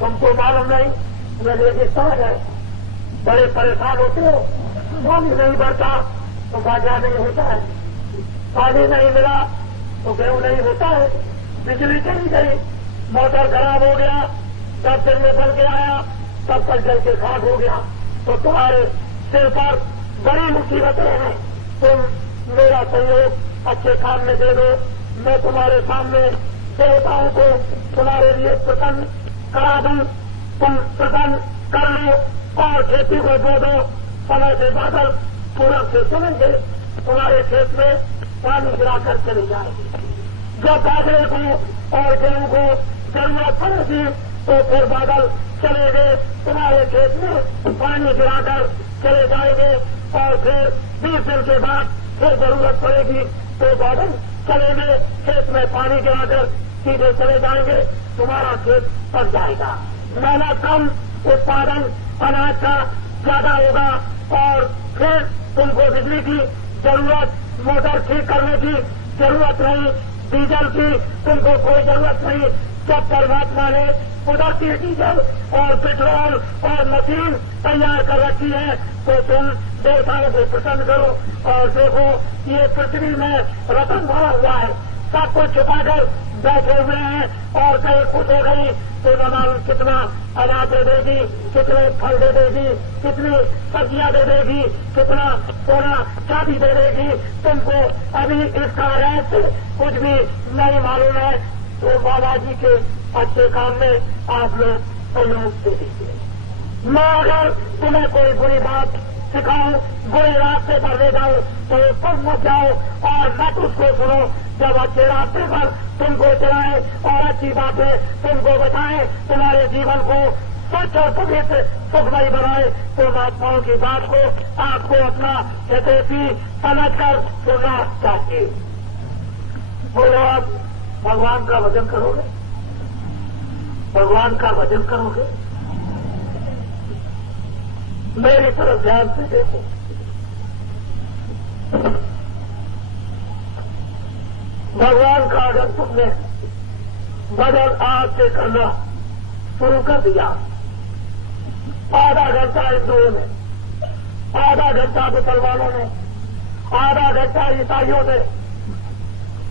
तुमको मालूम नहीं, ये रेगिस्तान है, बड़े परेशान होते हो, पानी नहीं भरता तो बाजार नहीं होता है, पानी नहीं मिला तो गेहूं नहीं होता है, बिजली चली गई, मोटर खराब हो गया, तब दिन में बन के आया, तब तक जल के खाक हो गया, तो तुम्हारे सिर पर बड़ी मुसीबतें हैं। तुम मेरा सहयोग अच्छे काम में दे दो, मैं तुम्हारे सामने देवताओं को तुम्हारे लिए प्रसन्न करा दूं, तुम प्रसन्न कर लो और खेती को बो दो। समय से बादल पूरब से सुनेंगे, तुम्हारे खेत में पानी गिराकर चले जाएंगे। जब बाजरे को और गेहूं को जरूरत पड़ेगी तो फिर बादल चले गए, तुम्हारे खेत में पानी गिराकर चले जाएंगे और फिर 20 दिन के बाद फिर जरूरत पड़ेगी तो बादल चलेंगे, खेत में पानी गिराकर सीधे चले जाएंगे, तुम्हारा खेत पक जाएगा। मेहनत कम, उत्पादन अनाज का ज्यादा होगा और फिर तुमको बिजली की जरूरत, मोटर ठीक करने की जरूरत नहीं, डीजल की तुमको कोई जरूरत नहीं। जब परमात्मा ने कुदरती डीजल और पेट्रोल और मशीन तैयार कर रखी है तो तुम देवताओं को प्रसन्न करो और देखो ये पृथ्वी में रतन भरा हुआ है, सब कुछ छुपाकर बैठे हुए हैं और कहीं कुछ हो गई तो न मालूम कितना अनाज दे देगी, कितने फल दे देगी, कितनी सब्जियां दे देगी, कितना सोना चांदी दे देगी। तुमको अभी इसका रहस्य कुछ भी नहीं मालूम है तो बाबा जी के अच्छे काम में आप लोग सहयोग दे दीजिए। मैं अगर तुम्हें कोई बुरी बात सिखाऊं, बुरे रास्ते पर ले जाऊं तो तुम मत जाओ और मत उसको सुनो। जब अच्छे रास्ते पर तुमको चलाए और अच्छी बातें तुमको बताएं, तुम्हारे जीवन को स्वच्छ और पवित्र सुखमयी बनाए तो महात्माओं की बात को आपको अपना हितैषी समझकर सुनना चाहिए। बोलो आप भगवान का भजन करोगे, भगवान का भजन करोगे, मेरी तरफ ध्यान से देखो। भगवान का अगर तुमने भजन आज से करना शुरू कर दिया, आधा घंटा हिंदुओं ने, आधा घंटा मुसलमानों ने, आधा घंटा ईसाइयों ने,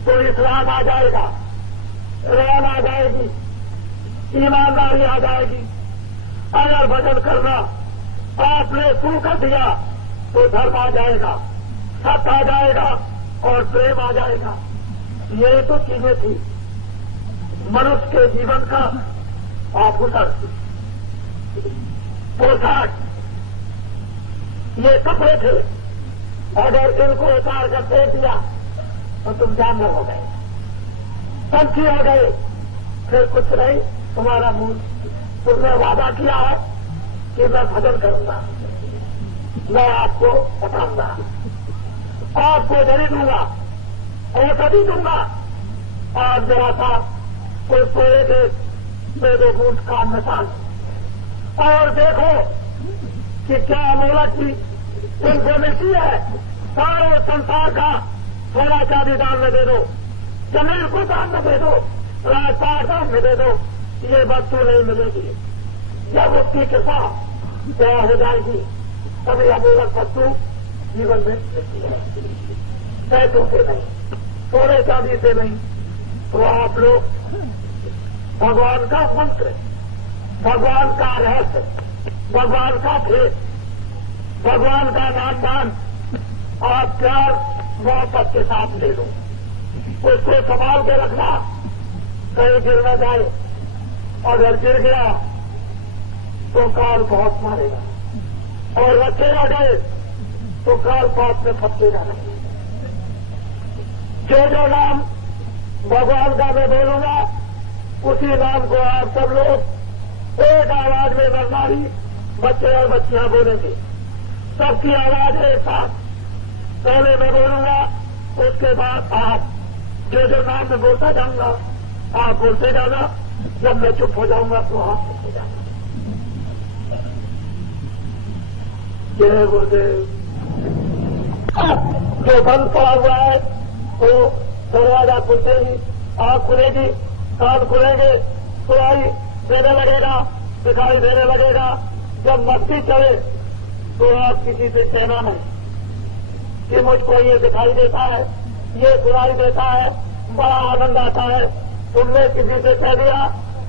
तो इस्लाम आ जाएगा, रहम आ जाएगी, ईमानदारी आ जाएगी। अगर भजन करना आपने शुरू कर दिया तो धर्म आ जाएगा, सत्य आ जाएगा और प्रेम आ जाएगा। ये तो चीजें थी मनुष्य के जीवन का आभूषण, पोशाक, ये कपड़े थे। अगर इनको उतार कर फेंक दिया तो तुम जानवर हो गए, पंछी हो गए, फिर कुछ नहीं। तुम्हारा मुंह, तुमने वादा किया है कि मैं भजन करूंगा, मैं आपको बताऊंगा, आपको जरी दूंगा, औषधि दूंगा और जरा सा कोई सोए के दे दो बूंद काम में डाल और देखो कि क्या अमोलक की तुमको मिलती है। सारे संसार का सोना चांदी दान में दे दो, जमीन को दान में दे दो, राजपाट दान में दे दो, ये वस्तु नहीं मिलेगी। जब उसकी कृपा तैयार हो जाएगी तभी अमूलक वस्तु जीवन में मिलती है, पैसों से नहीं, सोने चांदी से नहीं। तो आप लोग भगवान का मंत्र, भगवान का रहस्य, भगवान का भेद, भगवान का नाम दान आप प्यार मोहब्बत के साथ ले लो, उसको संभाल के रखना, कहीं गिर न जाए। अगर गिर गया तो काल बहुत मारेगा और रखे न गए तो काल पात में फंसेगा नहीं। जो नाम भगवान का मैं बोलूंगा उसी नाम को आप सब लोग एक आवाज में नरनारी बच्चे और बच्चियां बोलेंगे, सबकी आवाज एक साथ। पहले मैं बोलूंगा, उसके बाद आप जो नाम में बोलता जाऊंगा आप बोलते जाना, जब मैं चुप हो जाऊंगा तो आप चुप हो जाना। जय गुरुदेव। जो बंद पड़ा हुआ है तो दरवाजा खुलते ही आंख खुलेगी, कान खुलेंगे तो आई देने लगेगा, दिखाई देने लगेगा। जब मस्ती चले तो आप किसी से कहना नहीं कि मुझको ये दिखाई देता है, ये सुनाई देता है, बड़ा आनंद आता है। तुमने किसी से कह दिया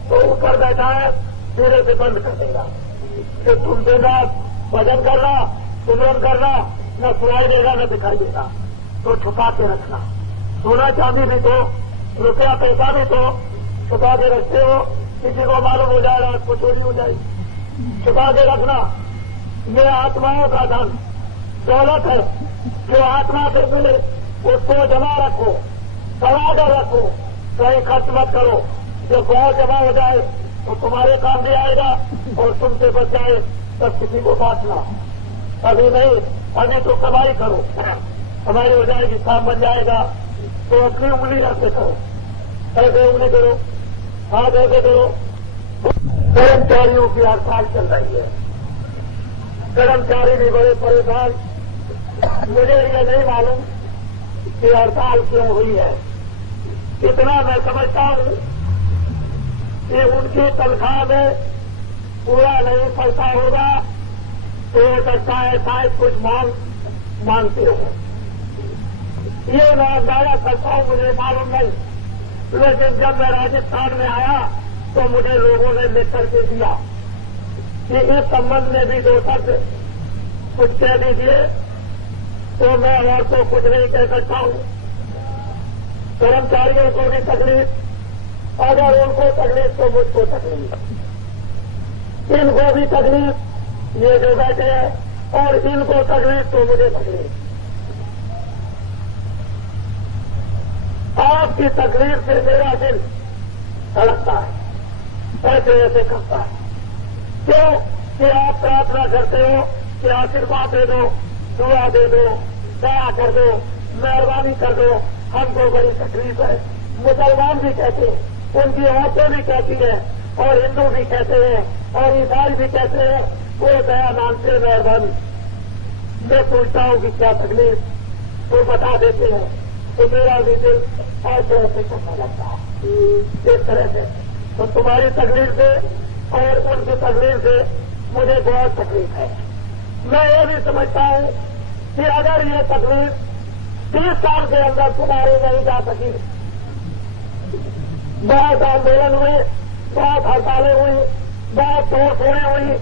तो ऊपर बैठा है, धीरे से बंद कर देगा कि तुमसे ना भजन करना, सुमरन करना, न सुनाई देगा न दिखाई देगा। तो छुपा के रखना। सोना चांदी भी तो, रुपया पैसा भी तो छुपा के रखते हो, किसी को मालूम हो जाएगा, उसको चोरी हो जाएगी। छुपा के रखना। ये आत्माओं का धन दौलत है, जो आत्मा से मिले उसको जमा रखो, सड़ा कर रखो, कहीं खर्च मत करो। जब बहुत जमा हो जाए तो तुम्हारे काम भी आएगा और तुमसे बच जाए तब किसी को बांटना। अभी नहीं, अभी तो कमाई करो, हमारी हो जाएगी, काम बन जाएगा। तो अपनी उंगली ऐसे करो, ऐसे उंगली करो, हाथ ऐसे करो। कर्मचारियों की हड़ताल चल रही है, कर्मचारी भी बड़े परेशान। मुझे ये नहीं मालूम कि हड़ताल क्यों हुई है। इतना मैं समझता हूं कि उनकी तनख्वाह में पूरा नहीं पैसा होगा तो हो सकता है शायद कुछ मांगते हो। ये मैं अंदाजा करता हूं, मुझे मालूम नहीं। लेकिन जब मैं राजस्थान में आया तो मुझे लोगों ने लिख करके दिया कि इस संबंध में भी 2 शब्द कुछ कह दीजिए। तो मैं और तो कुछ नहीं कह सकता हूं। कर्मचारियों को भी तकलीफ, अगर उनको तकलीफ तो मुझको तकलीफ, इनको भी तकलीफ, ये जो बैठे हैं, और इनको तकलीफ तो मुझे तकलीफ। आपकी तकलीफ से मेरा दिल धड़कता है, ऐसे ऐसे करता है। क्यों कि आप प्रार्थना करते हो कि आशीर्वाद दे दो, दुआ दे दो, दया कर दो, मेहरबानी कर दो, हमको बड़ी तकलीफ है। मुसलमान भी कहते हैं, उनकी औरतें भी कहती हैं, और हिंदू भी कहते हैं, और ईसाई भी कहते हैं, वो दया मानते, मेहरबानी। मैं पूछता हूं कि क्या तकलीफ, वो बता देते हैं तो मेरा भी दिल ऐसे ऐसे करने लगता है इस तरह से। तो तुम्हारी तकलीफ से और उनकी तकलीफ से मुझे बहुत तकलीफ है। मैं ये भी समझता हूं कि अगर ये तकलीफ 30 साल के अंदर तुम्हारी नहीं जा सकी, बहुत आंदोलन हुए, बहुत हड़तालें हुई, बहुत तोड़ फोड़े हुई,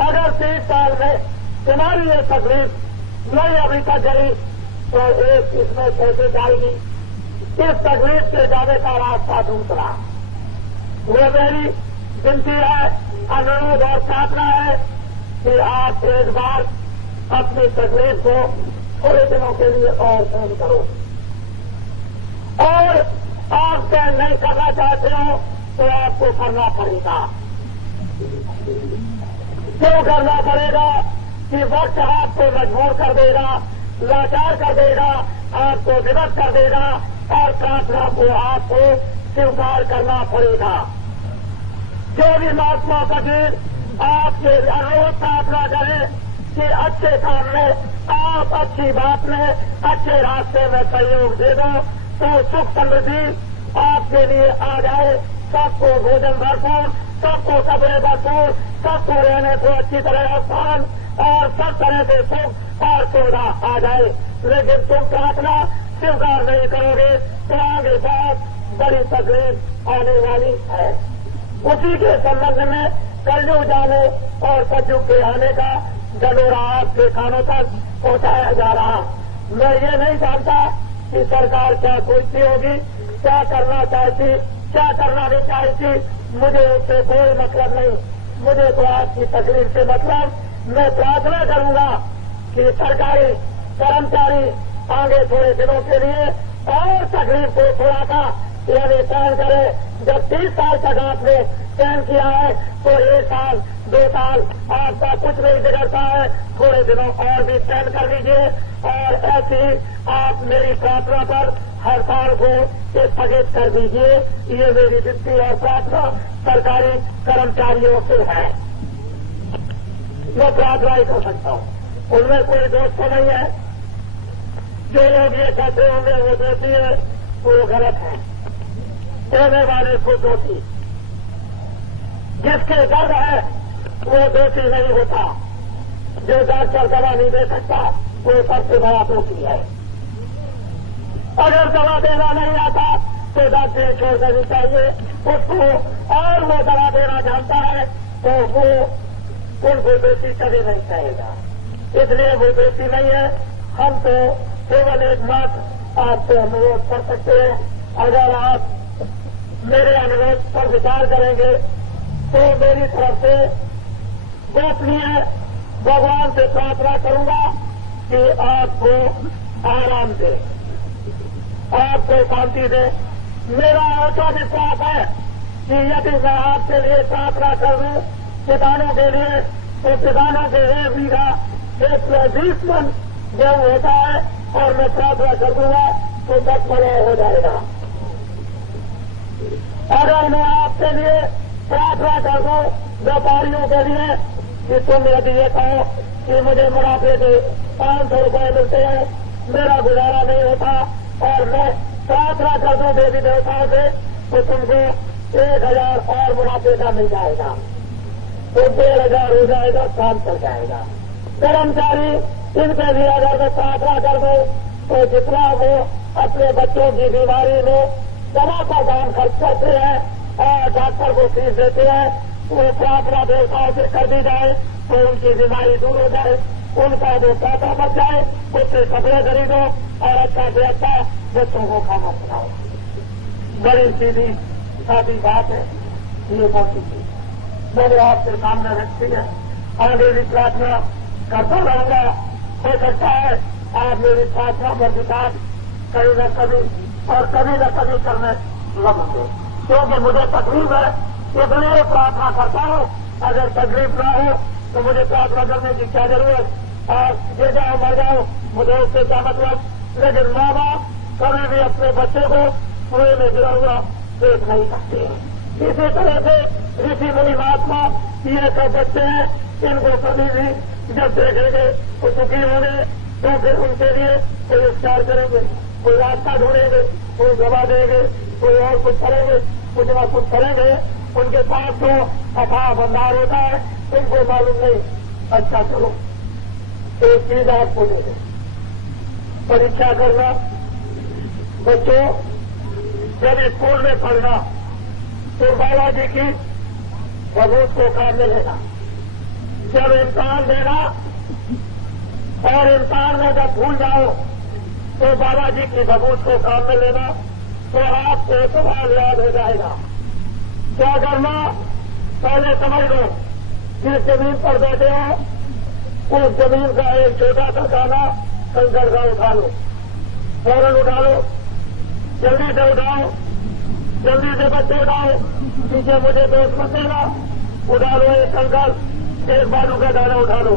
अगर 30 साल में तुम्हारी ये तकलीफ नहीं अभी तक गई तो एक इसमें कैसे जाएगी। इस तकलीफ से जाने का रास्ता दूसरा। वो मेरी विनती है, अनुरोध और प्रार्थना है कि आप एक बार अपनी तकलीफ को थोड़े दिनों के लिए और सहन करो, और आप सहन नहीं करना चाहते हो तो आपको करना पड़ेगा। क्यों करना पड़ेगा कि वक्त आपको मजबूर कर देगा, लाचार कर देगा, आपको विवश कर देगा, और प्रार्थना को आपको स्वीकार करना पड़ेगा। जो भी महात्मा फकीर आपके अनुरोध प्रार्थना करें कि अच्छे काम में, आप अच्छी बात में, अच्छे रास्ते में सहयोग दे दो तो सुख समृद्धि आपके लिए आ जाए। सबको भोजन भरपूर, सबको कपड़े भरपूर, सबको रहने को अच्छी तरह स्थान और सब तरह से सुख और सुविधा आ जाए। लेकिन तुम प्रार्थना स्वीकार नहीं करोगे तो आगे बहुत बड़ी तकलीफ आने वाली है। उसी के संबंध में कलयुग जाने और सतयुग के आने का ढंढोरा आपके कानों तक पहुंचाया जा रहा। मैं ये नहीं जानता कि सरकार क्या सोचती होगी, क्या करना चाहती, क्या करना नहीं चाहती। मुझे उससे कोई मतलब नहीं, मुझे तो आपकी तकलीफ से मतलब। मैं प्रार्थना करूंगा कि सरकारी कर्मचारी आगे थोड़े दिनों के लिए और तकलीफ को थोड़ा सा यानी सहन करे। जब 30 साल तक आपने सहन किया है तो 1 साल 2 साल आपका कुछ नहीं बिगड़ता है, थोड़े दिनों और भी सहन कर लीजिए। और ऐसी आप मेरी प्रार्थना पर हड़ताल को स्थगित कर दीजिए। ये मेरी विनती और प्रार्थना सरकारी कर्मचारियों से है। मैं प्रार्थना ही कर सकता हूं, उनमें कोई दोष तो नहीं है। जो लोग ये कहते होंगे वो दोषी है, वो गलत है। कहने वाले को दोषी। जिसके दर्द है वो दोषी नहीं होता। जो डॉक्टर दवा नहीं दे सकता वो सबसे बड़ा दोषी है। अगर दवा देना नहीं आता तो डॉक्टर छोड़ देनी चाहिए उसको, और वो दवा देना जानता है तो वो उनको दोषी कभी नहीं कहेगा। इसलिए वो दोषी नहीं है। हम तो केवल एक बात आपसे अनुरोध कर सकते हैं, अगर आप मेरे अनुरोध पर विचार करेंगे तो मेरी तरफ से गोपनीय भगवान से प्रार्थना करूंगा कि आपको आराम दे, आपको शांति दे। मेरा ऐसा विश्वास है कि यदि मैं आपके लिए प्रार्थना कर दूं किसानों के लिए, तो किसानों के 1 बीघा 120 मन गेहूं होता है और मैं प्रार्थना कर दूंगा तो 10 मन हो जाएगा। अगर मैं आपके लिए प्रार्थना कर दूं व्यापारियों के लिए कि तुम यदि ये कहो कि मुझे मुनाफे के 500 रुपये मिलते हैं, मेरा गुजारा नहीं होता, और मैं प्रार्थना कर दूं देवी देवताओं से तो तुमको 1000 और मुनाफे का मिल जाएगा, तो 1500 हो जाएगा, काम चल जाएगा। कर्मचारी इनके लिए अगर मैं प्रार्थना कर दूं तो जितना वो अपने बच्चों की बीमारी में दवा का दाम खर्च करते हैं और डॉक्टर को फीस देते हैं, वो प्रार्थना देवताओं से कर दी जाए तो उनकी बीमारी दूर हो जाए, उनका वो पैसा बच जाए, उससे कपड़े खरीदो और अच्छा से अच्छा बच्चों को खाना खिलाओ। बड़ी सीधी सादी बात है, ये बहुत सी मैंने आपके सामने रखी है। आगे भी प्रार्थना करता रहूंगा। हो सकता है आप मेरी प्रार्थना पर विचार कभी न कभी और कभी न कभी करने लगेंगे, क्योंकि मुझे तकलीफ है इसलिए प्रार्थना करता हूँ। अगर तकलीफ न हो तो मुझे प्रार्थना करने की क्या जरूरत, और गिर जाओ मर जाओ मुझे उससे क्या मतलब। लेकिन माँ बाप कभी भी अपने बच्चे को कुएं में गिरा हुआ देख नहीं सकते हैं। इसी तरह से ऋषि मुनि महात्मा ये सब बच्चे हैं, इनको कभी भी जब देखेंगे तो सुखी होंगे तो फिर उनके लिए कोई उपचार करेंगे, कोई रास्ता ढूंढेंगे, कोई दवा देंगे, कोई और कुछ करेंगे, कुछ न कुछ करेंगे। उनके पास तो अथाह भंडार होता है, उनको मालूम नहीं। अच्छा चलो एक चीज आपको दे दें, परीक्षा करना। बच्चों जब स्कूल में पढ़ना तो बाबा जी की बबूत को काम में लेना। जब इम्तहान देना और इम्तहान में जब भूल जाओ तो बाबा जी की बबूत को काम में लेना, तो आपको सवाल याद हो जाएगा। क्या करना, पहले समझ लो जिस जमीन पर बैठे हो उस जमीन का एक छोटा सा दाना कंकड़ का उठा लो, फौरन उठा लो, जल्दी से उठाओ, जल्दी से बच्चे उठाओ, पीछे मुझे दोस्त मत देना। उठा लो एक कंकड़, एक बालू का दाना उठा लो,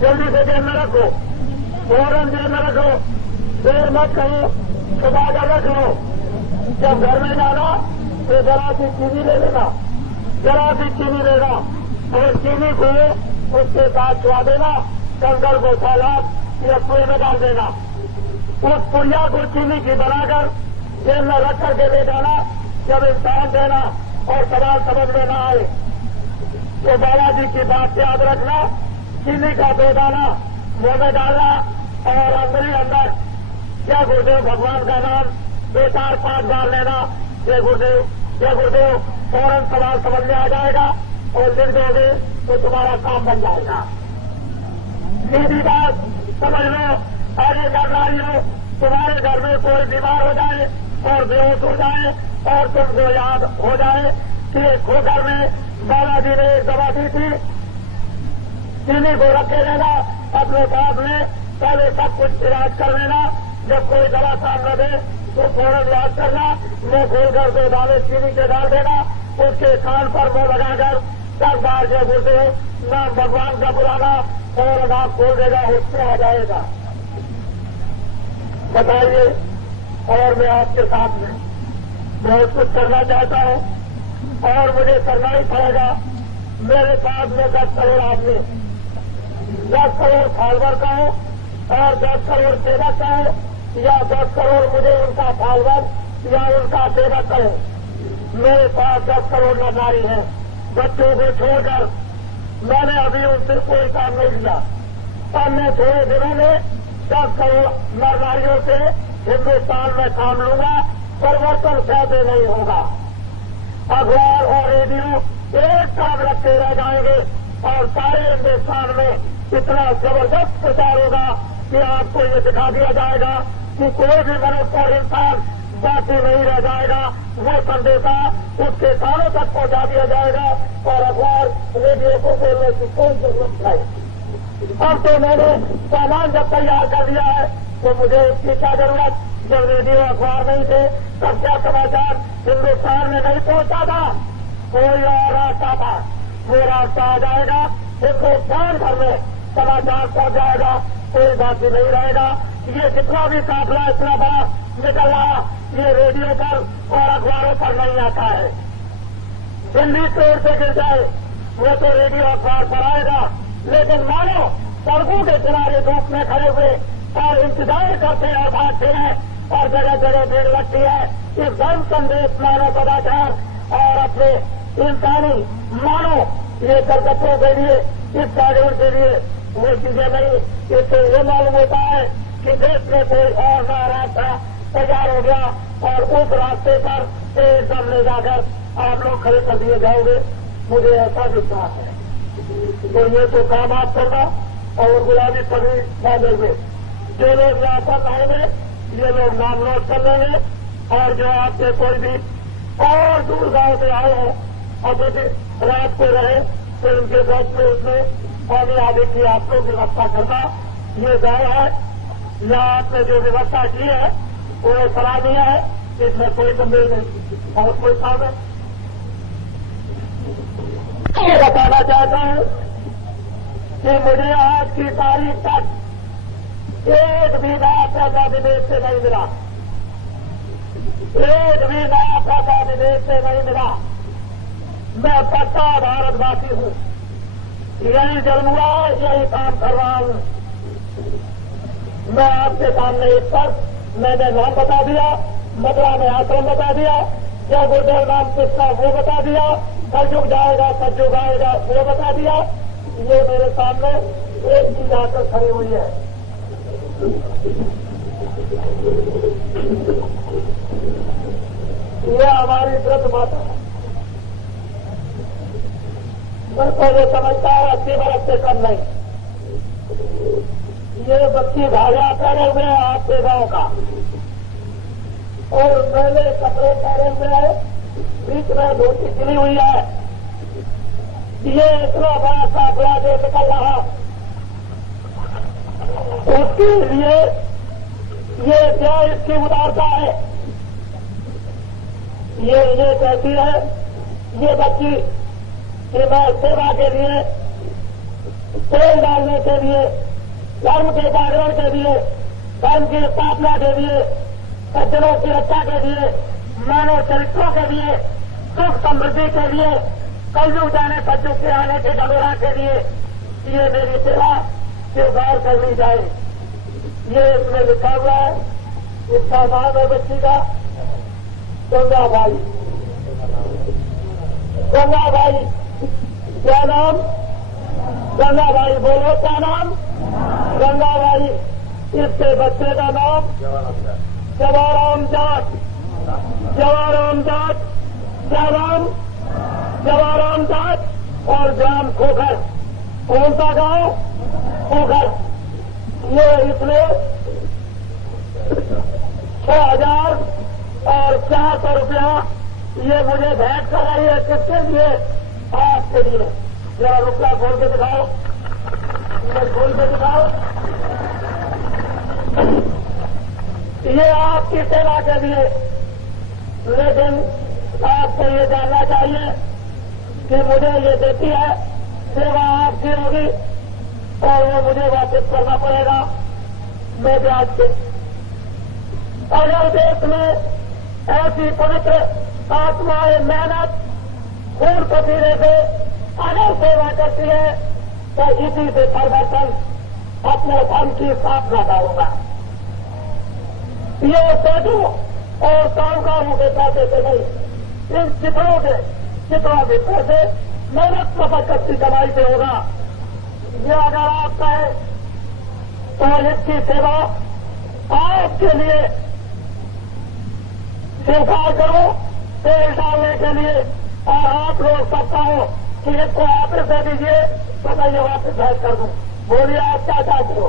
जल्दी से जेब में रखो, फौरन जेब में रखो, देर मत करो, छुपा कर रख लो। जब घर में जाना तो जरा सी चीनी ले लेना, जरा सी चीनी लेना और चीनी को उसके साथ छुआ देना, कंकड़ को सालाब या कुएं में डाल देना। उस पुड़िया को चीनी की बनाकर जेब में रख करके ले जाना। जब इम्तहान देना और सवाल समझ में न आए तो बाबा जी की बात याद रखना, चीनी का 2 दाना मुंह में डालना और अंदर ही अंदर जय गुरुदेव भगवान का नाम 2, 4, 5 बार लेना, जय गुरुदेव जय गुरुदेव। फौरन सवाल समझ में आ जाएगा और लिख दोगे तो तुम्हारा काम बन जाएगा। सीधी बात समझ लो। आगे करना ही हो, तुम्हारे घर में कोई बीमार हो जाए और बेहोश हो जाए और तुमको याद हो जाए कि एक खोकर में बाबा जी ने एक दवा दी थी, चीनी को रखे लेना अपने साथ में, पहले सब कुछ इलाज कर लेना। जब कोई दवा काम न दे तो फौरन इलाज करना, मुंह खोलकर 2 दाने चीनी के डाल देना, उसके कान पर मुंह लगाकर 10 बार जय गुरुदेव नाम भगवान का बुलाना, फौरन आप खोल देगा, उसमें आ जाएगा। बताइए, और मैं आपके साथ में बहुत कुछ करना चाहता हूं और मुझे करना ही पड़ेगा। मेरे साथ में 10 करोड़ आदमी, 10 करोड़ फॉलोअर का हो और 10 करोड़ सेवक का हो, या 10 करोड़ मुझे उनका फॉलोअर या उनका सेवक हो। मेरे पास 10 करोड़ नारी है, बच्चों को छोड़कर मैंने अभी उनसे कोई काम नहीं किया। और मैं थोड़े दिनों में 10 करोड़ नर नारियों से हिन्दुस्तान में काम लूंगा। परिवर्तन कैसे नहीं होगा? अखबार और रेडियो एक काम रखते रह जाएंगे और सारे हिन्दुस्तान में इतना जबरदस्त प्रचार होगा कि आपको ये दिखा दिया जाएगा कि कोई भी मनुष्य और इंसान बाकी नहीं रह जाएगा। वो संदेशा उसके कानों तक पहुंचा दिया जाएगा और अखबार रेडियो को बोलने की कोई जरूरत नहीं। अब तो मैंने सामान जब तैयार कर दिया है तो मुझे उसकी क्या जरूरत? जब रेडियो अखबार नहीं थे तब क्या समाचार हिन्दुस्तान में नहीं पहुंचा था? कोई और रास्ता था, वो रास्ता आ जाएगा, हिन्दुस्तान भर में समाचार पहुंच जाएगा, कोई बाकी नहीं रहेगा। ये जितना भी काफिला इतना बड़ा निकल रहा ये रेडियो पर और अखबारों पर नहीं आता है। दिल्ली पेड़ से गिर जाए वो तो रेडियो अखबार पर आएगा, लेकिन मानो सड़कों के किनारे धूप में खड़े हुए और इंतजार करते हैं, भागते हैं और जगह जगह भीड़ लगती है। इस धर्म संदेश मानव सदाचार और अपने इंसानी मानो ये करकटों के लिए, इस जागरण के लिए वो चीजें नहीं। इससे ये मालूम होता है कि देश में कोई और नया रास्ता तैयार हो गया और उस रास्ते पर एकदम ले जाकर आप लोग खड़े कर दिए जाओगे, मुझे ऐसा विश्वास है। तो ये तो काम आप करना और गुलाबी पगड़ी बांधेंगे। जो लोग यहाँ पर आएंगे ये लोग नाम नोट कर लेंगे और जो आपके कोई भी और दूर गांव से आए हैं और यदि रात को रहे तो उनके बस में उसमें पानी आने की आपको व्यवस्था करना। ये गांव है, यहाँ आपने जो व्यवस्था की है वो सराहनीय है, इसमें कोई गंभीर नहीं। और कोई काम है ये बताना चाहता हूं कि मुझे आज की तारीख तक एक भी नया पैसा विदेश से नहीं मिला, एक भी नया पैसा विदेश से नहीं मिला। मैं पक्का भारतवासी हूं, यही जन्म हुआ, यही काम कर रहा हूं। मैं आपके सामने इस पर मैंने नाम बता दिया, मथुरा में आश्रम बता दिया, क्या गुरुदेव नाम कृष्णा वो बता दिया, कलयुग जाएगा सतयुग आएगा वो बता दिया। ये मेरे सामने एक चीज आकर खड़ी हुई है। ये हमारी व्रत माता है। मैं तो ये समझता है 80 बरस से कम नहीं। ये बच्ची धागा पहने हुए हैं आपके गांव का और पहले कपड़े पहने हुए हैं, बीच में धोती गिरी हुई है। ये इतना बड़ा काफिला जो निकल रहा उसके लिए ये क्या इसकी उदारता है? ये कहती है ये बच्ची कि मैं सेवा के लिए, तेल डालने के लिए, धर्म के जागरण के लिए, धर्म की स्थापना के लिए, सज्जनों की रक्षा के लिए, मानव चरित्रों के लिए, सुख समृद्धि के लिए, कलयुग जाने सतयुग के आने के डगोरा के लिए ये मेरी सेवा स्वीकार करनी चाहिए। ये इसमें लिखा हुआ है। इसका नाम है बच्ची का गंगाबाई। गंगाबाई क्या नाम? गंगाबाई। बोलो क्या नाम? गंगाबाई। इसके बच्चे का नाम जवाराम जाट। जवाराम जाट। क्या नाम? जवाराम जाट और ग्राम खोखर। कौन सा गांव? खोखर। ये इसने 6,000 और 400 रुपया ये मुझे भेंट कर रही है। किसके लिए? आपके लिए। जरा रुपया खोल के दिखाओ, खोल के दिखाओ। ये आपकी सेवा के लिए। लेकिन आपको ये जानना चाहिए कि मुझे ये देती है, सेवा आपकी होगी और वो मुझे वापस करना पड़ेगा मैं ब्याज पे। अगर देश में ऐसी पवित्र आत्माएं मेहनत खून पसीने से अगर सेवा करती है तो इसी से परिवर्तन अपने धर्म की स्थापना का होगा। ये सेठों और साहूकारों के पैसे से नहीं, इन चित्रों के पैसे मेहनत मशक्कत की कमाई से होगा। ये अगर आप कहें तो इसकी सेवा आपके लिए स्वीकार करो तेल डालने के लिए, और आप लोग सब कहो कि इसको वापस दे दीजिए तो मैं ये वापस भेज कर दूं। बोलिए आप क्या चाहते हो?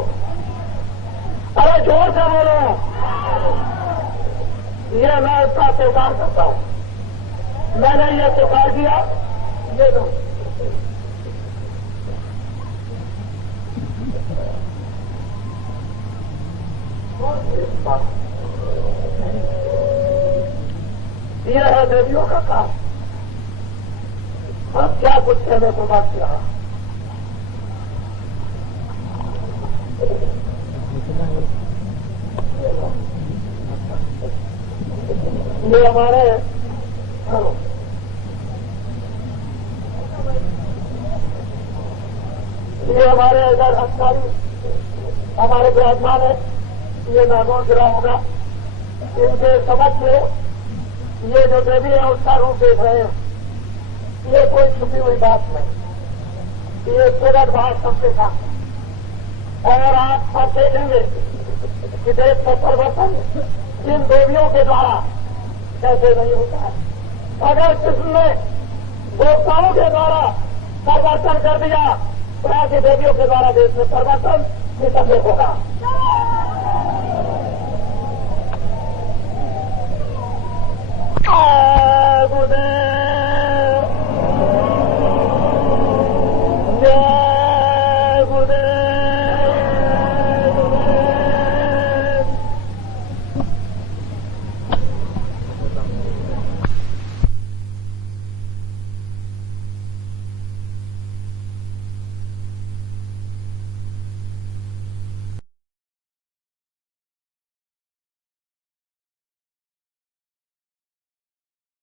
अरे जोर से बोलो। ये मैं इसका स्वीकार करता हूं। मैंने ये स्वीकार किया। ये लो। ये है देवियों का काम। अब क्या कुछ कहने को बाकी रहा? ये हमारे इधर अधिकारी हमारे विराजमान है। ये नागौर गिरा होगा, इनके समझ में ये जो देवी है उसका रूप देख रहे हैं। ये कोई छुपी हुई बात नहीं, ये प्रगट भाव सबके साथ। और आप सब देखेंगे कि देश का परिवर्तन इन देवियों के द्वारा कैसे नहीं होता है। अगर किसने देवताओं के द्वारा परिवर्तन कर दिया तो ऐसी देवियों के द्वारा देश में परिवर्तन निसंदेह होगा। गुरुदेव